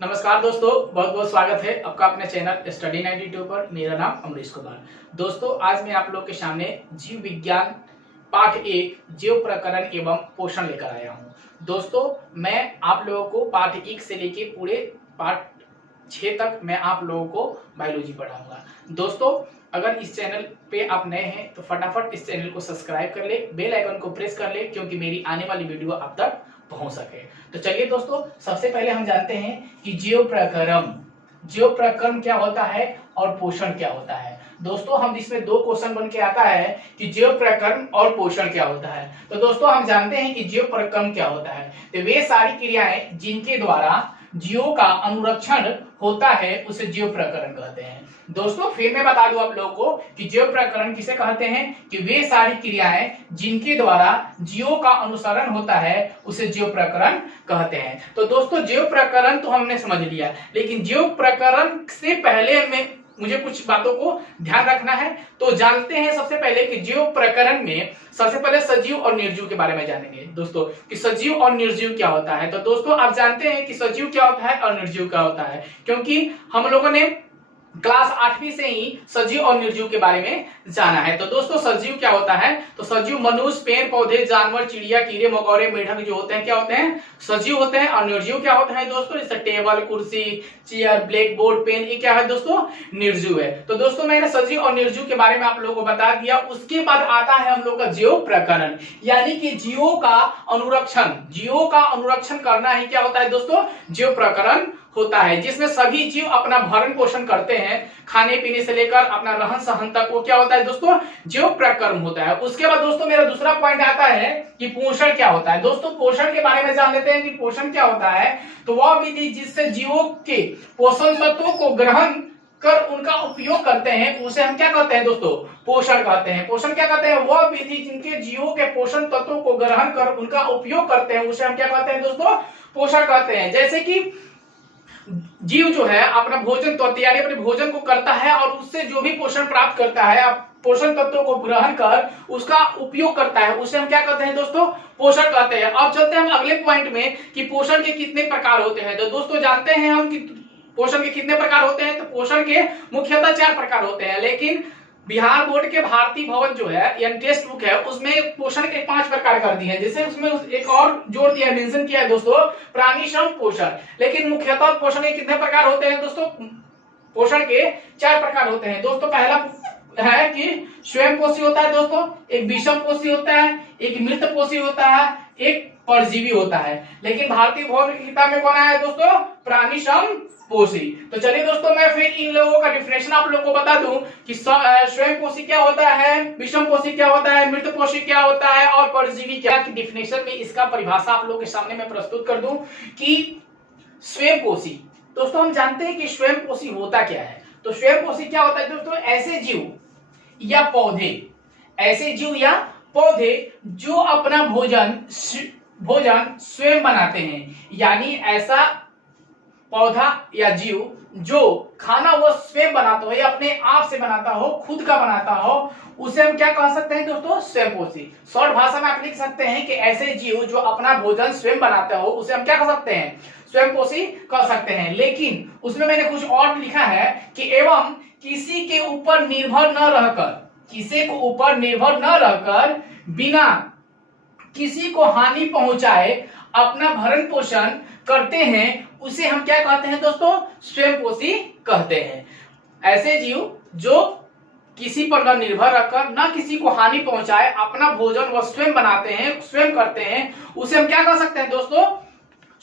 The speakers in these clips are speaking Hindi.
नमस्कार दोस्तों, बहुत बहुत स्वागत है आपका अपने चैनल स्टडी 92 पर। मेरा नाम अमरीश कुमार। दोस्तों, आज मैं आप लोग के सामने जीव विज्ञान पाठ 1 जीव प्रकरण एवं पोषण लेकर आया हूं। दोस्तों, मैं आप लोगों को पाठ 1 से लेके पूरे पाठ 6 तक मैं आप लोगों को बायोलॉजी पढ़ाऊंगा। दोस्तों, अगर इस चैनल पे आप नए हैं तो फटाफट इस चैनल को सब्सक्राइब कर ले, बेल आइकन को प्रेस कर ले, क्योंकि मेरी आने वाली वीडियो आप तक पहुंच सके। तो चलिए दोस्तों, सबसे पहले हम जानते हैं कि जीव प्रकरण क्या होता है और पोषण क्या होता है। दोस्तों, हम इसमें 2 क्वेश्चन बन के आता है कि जीव प्रकरण और पोषण क्या होता है। तो दोस्तों, हम जानते हैं कि जीव प्रकरण क्या होता है, तो वे सारी क्रियाएं जिनके द्वारा जीवों का अनुरक्षण होता है उसे जीव प्रकरण कहते हैं। दोस्तों, फिर मैं बता दूं आप लोगों को कि जीव प्रकरण किसे कहते हैं, कि वे सारी क्रियाएं जिनके द्वारा जीवों का अनुसरण होता है उसे जीव प्रकरण कहते हैं। तो दोस्तों, जीव प्रकरण तो हमने समझ लिया, लेकिन जीव प्रकरण से पहले मुझे कुछ बातों को ध्यान रखना है। तो जानते हैं सबसे पहले कि जीव प्रकरण में सबसे पहले सजीव और निर्जीव के बारे में जानेंगे दोस्तों, कि सजीव और निर्जीव क्या होता है। तो दोस्तों, आप जानते हैं कि सजीव क्या होता है और निर्जीव क्या होता है, क्योंकि हम लोगों ने क्लास 8वीं से ही सजीव और निर्जीव के बारे में जाना है। तो दोस्तों, सजीव क्या होता है, तो सजीव मनुष्य, पेड़ पौधे, जानवर, चिड़िया, कीड़े मकोड़े, मेढक जो होते हैं क्या होते हैं, सजीव होते हैं। और निर्जीव क्या होता है दोस्तों, जैसे टेबल, कुर्सी, चेयर, ब्लैक बोर्ड, पेन, ये क्या है दोस्तों, निर्जीव है। तो दोस्तों, मैंने सजीव और निर्जीव के बारे में आप लोगों को बता दिया। उसके बाद आता है हम लोग का जीव प्रकरण, यानी कि जीवों का अनुरक्षण करना ही क्या होता है दोस्तों, जीव प्रकरण होता है, जिसमें सभी जीव अपना भरण पोषण करते हैं, खाने पीने से लेकर अपना रहन सहन तक, वो क्या होता है दोस्तों, जीव प्रकरण होता है। उसके बाद दोस्तों, मेरा दूसरा पॉइंट आता है कि पोषण क्या होता है। दोस्तों, पोषण के बारे में जान लेते हैं कि पोषण क्या होता है। तो वह विधि जिससे जीवों के पोषण तत्वों को ग्रहण कर उनका उपयोग करते हैं उसे हम क्या कहते हैं दोस्तों, पोषण कहते हैं। पोषण क्या कहते हैं, वह विधि जिनके जीवों के पोषण तत्वों को ग्रहण कर उनका उपयोग करते हैं उसे हम क्या कहते हैं दोस्तों, पोषण कहते हैं। जैसे कि जीव जो है अपना भोजन यानी अपने भोजन को करता है और उससे जो भी पोषण प्राप्त करता है, पोषण तत्वों को ग्रहण कर उसका उपयोग करता है, उसे हम क्या कहते हैं दोस्तों, पोषण कहते हैं। अब चलते हैं हम अगले पॉइंट में कि पोषण के कितने प्रकार होते हैं। तो दोस्तों, जानते हैं हम कि पोषण के कितने प्रकार होते हैं। तो पोषण के मुख्यतः 4 प्रकार होते हैं, लेकिन बिहार बोर्ड के भारतीय भवन जो है यानी टेक्स्ट बुक है उसमें पोषण के 5 प्रकार कर दिए हैं। जैसे उसमें एक और जोड़ दिया, मेंशन किया है दोस्तों, प्राणी श्रम पोषण। लेकिन मुख्यतः पोषण के कितने प्रकार होते हैं दोस्तों, पोषण के 4 प्रकार होते हैं दोस्तों। पहला है कि स्वयं पोषी होता है दोस्तों, एक विषम पोषी होता है, एक मृत पोषी होता है, एक परजीवी होता है। लेकिन भारतीय भवन की किताब में कौन आया है दोस्तों, प्राणी श्रम पोषी। तो चलिए दोस्तों, मैं फिर इन लोगों का डिफिनेशन आप लोगों को बता दूं कि स्वयं पोषी क्या होता है, विषम पोषी क्या होता है, मृत पोषी क्या होता है और परजीवी क्या। की डिफिनेशन में इसका परिभाषा आप लोगों के सामने मैं प्रस्तुत कर दूं कि स्वयं पोषी। दोस्तों, हम जानते हैं कि स्वयं पोषी होता क्या है। तो स्वयं पोषी क्या होता है दोस्तों, ऐसे जीव या पौधे जो अपना भोजन स्वयं बनाते हैं, यानी ऐसा पौधा या जीव जो खाना वो स्वयं बनाता हो या अपने आप से बनाता हो, खुद का बनाता हो, उसे हम क्या कह सकते हैं दोस्तों, स्वयं पोषी। शॉर्ट भाषा में आप लिख सकते हैं कि ऐसे जीव जो अपना भोजन स्वयं बनाते हो उसे हम क्या कह सकते हैं, स्वयं पोषी कह सकते हैं। लेकिन उसमें मैंने कुछ और लिखा है कि एवं किसी के ऊपर निर्भर न रहकर बिना किसी को हानि पहुंचाए अपना भरण पोषण करते हैं उसे हम क्या कहते हैं दोस्तों, स्वयं पोषी कहते हैं। ऐसे जीव जो किसी पर न निर्भर रखकर न किसी को हानि पहुंचाए अपना भोजन वह स्वयं बनाते हैं, स्वयं करते हैं, उसे हम क्या कह सकते हैं दोस्तों,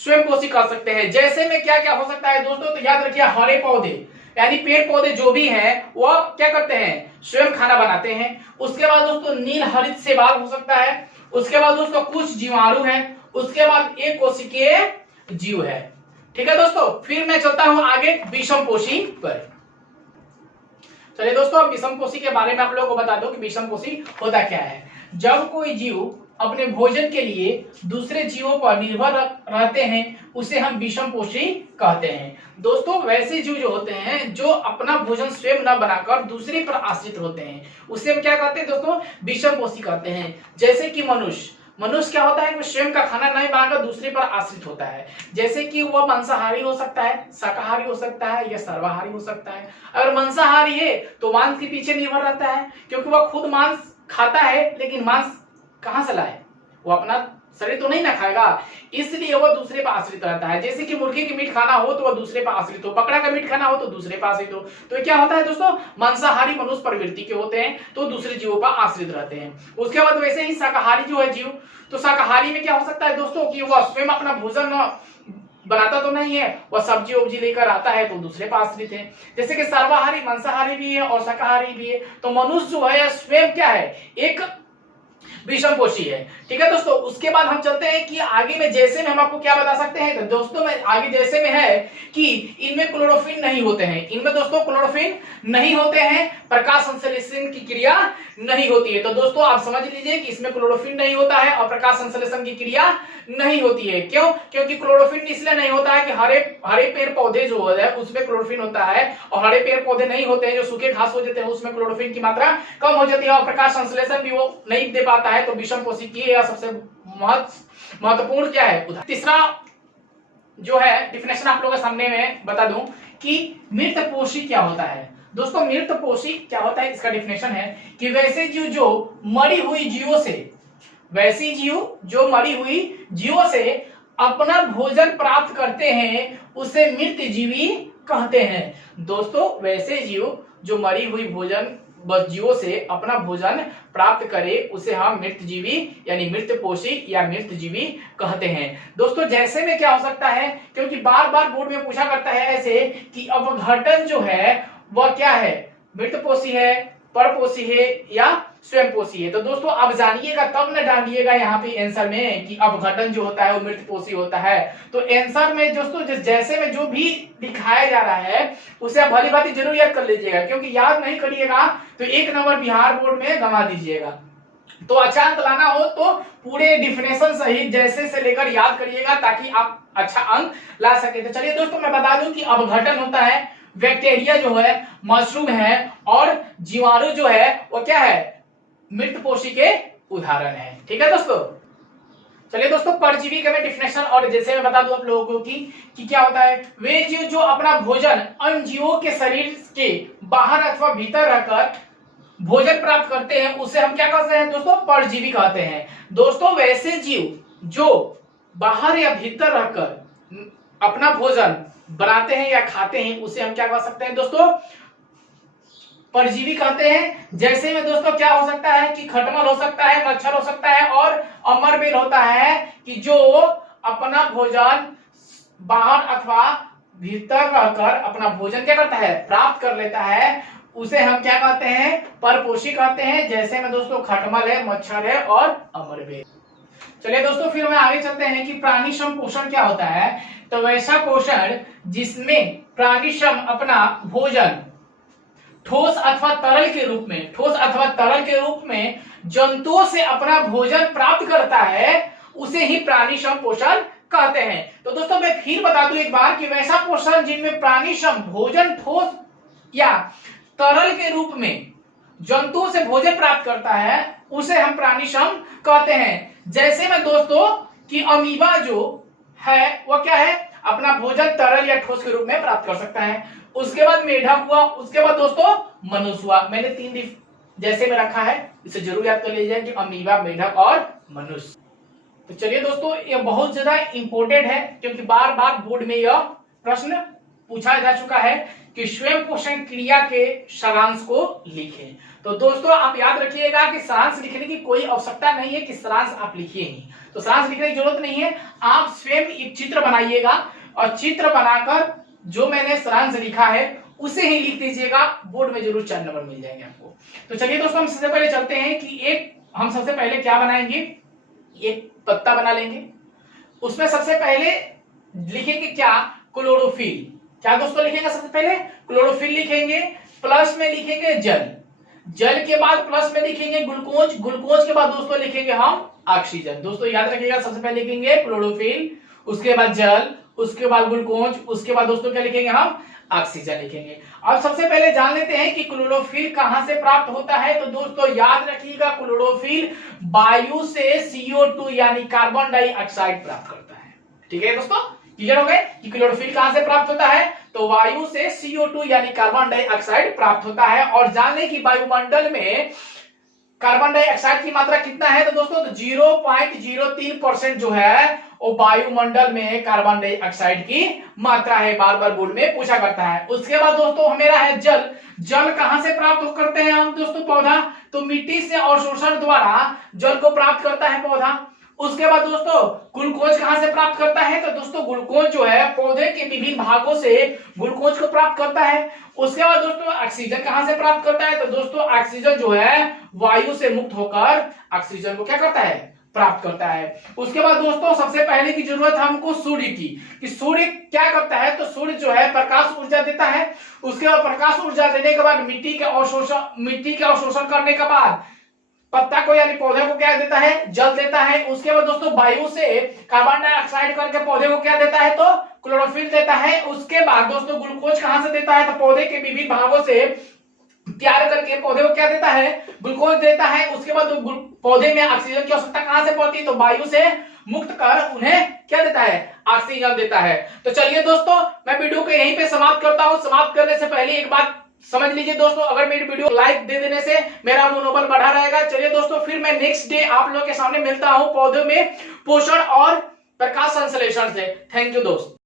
स्वयं पोषी कह सकते हैं। जैसे में क्या क्या हो सकता है दोस्तों, तो याद रखिए, हरे पौधे यानी पेड़ पौधे जो भी हैं वह क्या करते हैं, स्वयं खाना बनाते हैं। उसके बाद दोस्तों नील हरित सेवाल हो सकता है। उसके बाद दोस्तों कुछ जीवाणु है। उसके बाद एक कोशिकीय जीव है। ठीक है दोस्तों, फिर मैं चलता हूं आगे विषम पोषी पर। चलिए दोस्तों, विषम पोषी के बारे में आप लोगों को बता दो कि विषम पोषी होता क्या है। जब कोई जीव अपने भोजन के लिए दूसरे जीवों पर निर्भर रहते हैं उसे हम विषम पोषी कहते हैं। दोस्तों, वैसे जीव जो होते हैं जो अपना भोजन स्वयं न बनाकर दूसरे पर आश्रित होते हैं उसे हम क्या कहते हैं दोस्तों, विषम पोषी कहते हैं। जैसे कि मनुष्य क्या होता है कि स्वयं का खाना नहीं बनाकर दूसरे पर आश्रित होता है। जैसे कि वह मांसाहारी हो सकता है, शाकाहारी हो सकता है या सर्वाहारी हो सकता है। अगर मांसाहारी है तो मांस के पीछे निर्भर रहता है, क्योंकि वह खुद मांस खाता है, लेकिन मांस कहां से लाए, वो अपना शरीर तो नहीं ना खाएगा, इसलिए वह दूसरे पर आश्रित रहता है। जैसे कि मुर्गी की मीट खाना हो तो वह दूसरे पर आश्रित हो, बकरा का मीट खाना हो तो दूसरे पर आश्रित हो। तो क्या होता है दोस्तों, मांसाहारी मनुष्य प्रवृत्ति के होते हैं तो दूसरे जीवों पर आश्रित रहते हैं। उसके बाद वैसे ही शाकाहारी जो है जीव, तो शाकाहारी में क्या हो सकता है दोस्तों कि वह स्वयं अपना भोजन बनाता तो नहीं है, वह सब्जी उब्जी लेकर आता है तो दूसरे पर आश्रित है। जैसे कि सर्वाहारी मांसाहारी भी है और शाकाहारी भी है। तो मनुष्य जो है स्वयं क्या है, एक विषमपोषी है। ठीक है दोस्तों, उसके बाद हम चलते हैं कि आगे में जैसे में हम आपको क्या बता सकते हैं। तो दोस्तों में आगे जैसे में है कि इनमें क्लोरोफिल नहीं होते हैं, इनमें दोस्तों क्लोरोफिल नहीं होते हैं, प्रकाश संश्लेषण की क्रिया नहीं होती है। तो दोस्तों आप समझ लीजिए कि इसमें क्लोरोफिल नहीं होता है और प्रकाश संश्लेषण की क्रिया नहीं होती है। क्यों? क्योंकि क्लोरोफिल इसलिए नहीं होता है कि हरे पेड़ पौधे जो है उसमें क्लोरोफिल होता है, और हरे पेड़ पौधे नहीं होते हैं जो सूखे घास हो जाते हैं उसमें क्लोरोफिल की मात्रा कम हो जाती है और प्रकाश संश्लेषण भी वो नहीं दे पाता है। तो विषमपोषी की यह सबसे महत्वपूर्ण क्या है। तीसरा जो है डिफिनेशन आप लोगों के सामने में बता दूं कि मृतपोषी क्या होता है। दोस्तों मृतपोषी क्या होता है, इसका डिफिनेशन है कि वैसे जीव जो मरी हुई जीवों से, वैसी जीव जो मरी हुई जीवों से अपना भोजन प्राप्त करते हैं उसे मृतजीवी कहते हैं। दोस्तों वैसे जीव जो मरी हुई भोजन जीवों से अपना भोजन प्राप्त करे उसे हम मृतजीवी यानी मृतपोषी या मृतजीवी कहते हैं। दोस्तों जैसे में क्या हो सकता है, क्योंकि बार बार बोर्ड में पूछा करता है ऐसे कि अपघटन जो है वह क्या है, मृतपोषी है, परपोषी है या स्वयंपोषी है। तो दोस्तों आप जानिएगा तब न डालिएगा यहाँ पे आंसर में कि अपघटन जो होता है वो मृतपोषी होता है। तो आंसर में दोस्तों जैसे में जो भी दिखाया जा रहा है उसे आप भली भांति जरूर याद कर लीजिएगा, क्योंकि याद नहीं करिएगा तो 1 नंबर बिहार बोर्ड में गंवा दीजिएगा। तो अच्छा अंक लाना हो तो पूरे डिफिनेशन सहित जैसे से लेकर याद करिएगा ताकि आप अच्छा अंक ला सके। तो चलिए दोस्तों मैं बता दूं कि अपघटन होता है, बैक्टीरिया जो है, मशरूम है और जीवाणु जो है वो क्या है, मृतपोषी के उदाहरण है। ठीक है दोस्तों, चलिए दोस्तों परजीवी का मैं डिफिनेशन और जैसे मैं बता दूं आप लोगों को कि क्या होता है। वे जीव जो अपना भोजन अन्य जीवों के शरीर के बाहर अथवा भीतर रहकर भोजन प्राप्त करते हैं उसे हम क्या कहते हैं दोस्तों, परजीवी कहते हैं। दोस्तों वैसे जीव जो बाहर या भीतर रहकर अपना भोजन बनाते हैं या खाते हैं उसे हम क्या कह सकते हैं दोस्तों, परजीवी कहते हैं। जैसे में दोस्तों क्या हो सकता है कि खटमल हो सकता है, मच्छर हो सकता है और अमरबेल होता है कि जो अपना भोजन बाहर अथवा भीतर रहकर अपना भोजन क्या करता है, प्राप्त कर लेता है, उसे हम क्या कहते हैं, परपोषी कहते हैं। जैसे में दोस्तों खटमल है, मच्छर है और अमरबेल। चलिए दोस्तों फिर मैं आगे चलते हैं कि प्राणी श्रम पोषण क्या होता है। तो वैसा पोषण जिसमें प्राणी श्रम अपना भोजन ठोस अथवा तरल के रूप में जंतुओं से अपना भोजन प्राप्त करता है उसे ही प्राणी श्रम पोषण कहते हैं। तो दोस्तों मैं फिर बता दूं एक बार कि वैसा पोषण जिनमें प्राणी श्रम भोजन ठोस या तरल के रूप में जंतुओं से भोजन प्राप्त करता है उसे हम प्राणी श्रम कहते हैं। जैसे में दोस्तों कि अमीबा जो है वह क्या है, अपना भोजन तरल या ठोस के रूप में प्राप्त कर सकता है। उसके बाद मेढक हुआ, उसके बाद दोस्तों मनुष्य हुआ। मैंने 3 जैसे में रखा है, इसे जरूर याद कर लीजिए कि अमीबा, मेढक और मनुष्य। तो चलिए दोस्तों ये बहुत ज्यादा इंपॉर्टेंट है क्योंकि बार बार बोर्ड में यह प्रश्न पूछा जा चुका है कि स्वयं पोषण क्रिया के सारांश को लिखें। तो दोस्तों आप याद रखिएगा कि सारांश लिखने की कोई आवश्यकता नहीं है कि सारांश आप लिखिए ही, तो सारांश लिखने की जरूरत नहीं है। आप स्वयं एक चित्र बनाइएगा और चित्र बनाकर जो मैंने सारांश लिखा है उसे ही लिख दीजिएगा, बोर्ड में जरूर 4 नंबर मिल जाएंगे आपको। तो चलिए दोस्तों हम सबसे पहले चलते हैं कि हम सबसे पहले क्या बनाएंगे, एक पत्ता बना लेंगे। उसमें सबसे पहले लिखेंगे क्या, क्लोरोफिल। क्या दोस्तों लिखेंगे, सबसे पहले क्लोरोफिल लिखेंगे, प्लस में लिखेंगे जल, जल के बाद प्लस में लिखेंगे ग्लूकोज, ग्लूकोज के बाद दोस्तों लिखेंगे हम ऑक्सीजन। दोस्तों याद रखिएगा सबसे पहले लिखेंगे क्लोरोफिल, उसके बाद जल, उसके बाद ग्लूकोज, उसके बाद दोस्तों क्या लिखेंगे हम ऑक्सीजन लिखेंगे। अब सबसे पहले जान लेते हैं कि क्लोरोफिल कहां से प्राप्त होता है। तो दोस्तों याद रखिएगा, क्लोरोफिल वायु से CO2 यानी कार्बन डाइऑक्साइड प्राप्त करता है। ठीक है दोस्तों, क्लियर हो गए कि क्लोरोफिल कहां से प्राप्त होता है। तो वायु से CO2 यानी कार्बन डाइऑक्साइड प्राप्त होता है। और जान लें कि वायुमंडल में कार्बन डाइऑक्साइड की मात्रा कितना है। तो दोस्तों 0.03% जो है वो वायुमंडल में कार्बन डाइऑक्साइड की मात्रा है। बार बार बोर्ड में पूछा करता है। उसके बाद दोस्तों मेरा है जल। जल कहां से प्राप्त करते हैं हम दोस्तों, पौधा। तो मिट्टी से अवशोषण द्वारा जल को प्राप्त करता है पौधा। उसके बाद दोस्तों ग्लूकोज कहां से प्राप्त करता है। तो दोस्तों ग्लूकोज जो है पौधे के विभिन्न भागों से ग्लूकोज को प्राप्त करता है। उसके बाद दोस्तों ऑक्सीजन कहां से प्राप्त करता है। तो दोस्तों ऑक्सीजन जो है वायु से मुक्त होकर ऑक्सीजन को क्या करता है, प्राप्त करता है। उसके बाद दोस्तों सबसे पहले की जरूरत है हमको सूर्य की, कि सूर्य क्या करता है। तो सूर्य जो है प्रकाश ऊर्जा देता है। उसके बाद प्रकाश ऊर्जा देने के बाद मिट्टी के अवशोषण करने के बाद पत्ता को यानी पौधे को क्या देता है, जल देता है। उसके बाद दोस्तों वायु से कार्बन डाइऑक्साइड करके पौधे को क्या देता है, तो क्लोरोफिल देता है। उसके बाद दोस्तों ग्लूकोज कहां से देता है। तो पौधे के विभिन्न भागों से तैयार करके पौधे को क्या देता है, ग्लूकोज देता है। उसके बाद पौधे में ऑक्सीजन की आवश्यकता कहां से पड़ती है। तो वायु से मुक्त कर उन्हें क्या देता है, ऑक्सीजन देता है। तो चलिए दोस्तों मैं वीडियो को यहीं पे समाप्त करता हूं। समाप्त करने से पहले एक बात समझ लीजिए दोस्तों, अगर मेरी वीडियो लाइक दे देने से मेरा मनोबल बढ़ा रहेगा। चलिए दोस्तों फिर मैं नेक्स्ट डे आप लोगों के सामने मिलता हूं पौधों में पोषण और प्रकाश संश्लेषण से। थैंक यू दोस्त।